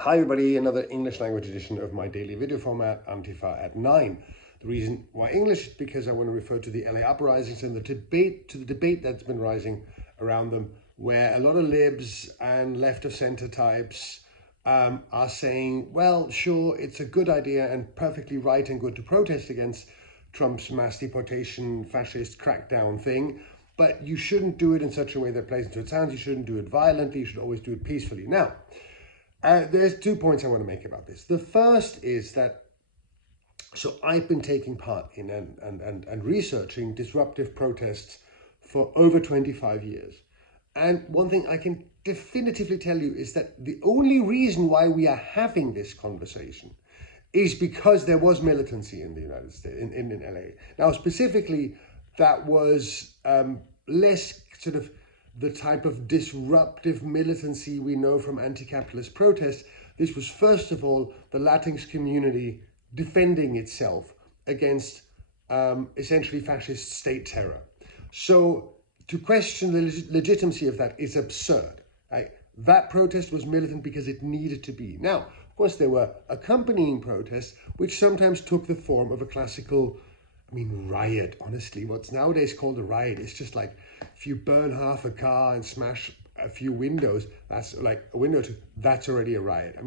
Hi everybody, another English language edition of my daily video format, Antifa at 9. The reason why English is because I want to refer to the LA uprisings and the debate that's been rising around them, where a lot of libs and left of center types are saying, well, sure, it's a good idea and perfectly right and good to protest against Trump's mass deportation, fascist crackdown thing, but you shouldn't do it in such a way that plays into its hands. You shouldn't do it violently. You should always do it peacefully. Now, there's 2 points I want to make about this. The first is that, so I've been taking part in and researching disruptive protests for over 25 years. And one thing I can definitively tell you is that the only reason why we are having this conversation is because there was militancy in the United States, in LA. Now, specifically, that was less sort of the type of disruptive militancy we know from anti-capitalist protests. This was, first of all, the Latinx community defending itself against essentially fascist state terror. So to question the legitimacy of that is absurd. Right? That protest was militant because it needed to be. Now, of course, there were accompanying protests, which sometimes took the form of a classical, riot. Honestly, what's nowadays called a riot is just like if you burn half a car and smash a few windows, that's like a window to, that's already a riot.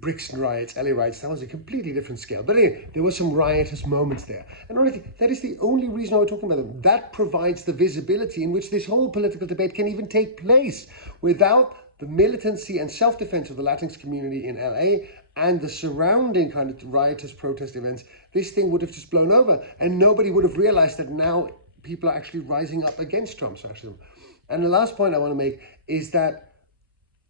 Brixton riots, LA riots, that was a completely different scale. But anyway, there were some riotous moments there. And honestly, that is the only reason why we're talking about them. That provides the visibility in which this whole political debate can even take place. Without the militancy and self-defense of the Latinx community in LA and the surrounding kind of riotous protest events, this thing would have just blown over and nobody would have realized that now people are actually rising up against Trump's fascism. And the last point I want to make is that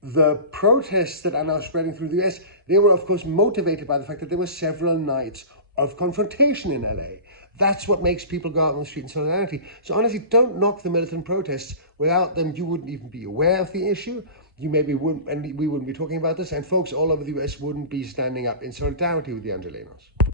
the protests that are now spreading through the US, they were of course motivated by the fact that there were several nights of confrontation in LA. That's what makes people go out on the street in solidarity. So honestly, don't knock the militant protests. Without them, you wouldn't even be aware of the issue. You maybe wouldn't, and we wouldn't be talking about this, and folks all over the US wouldn't be standing up in solidarity with the Angelenos.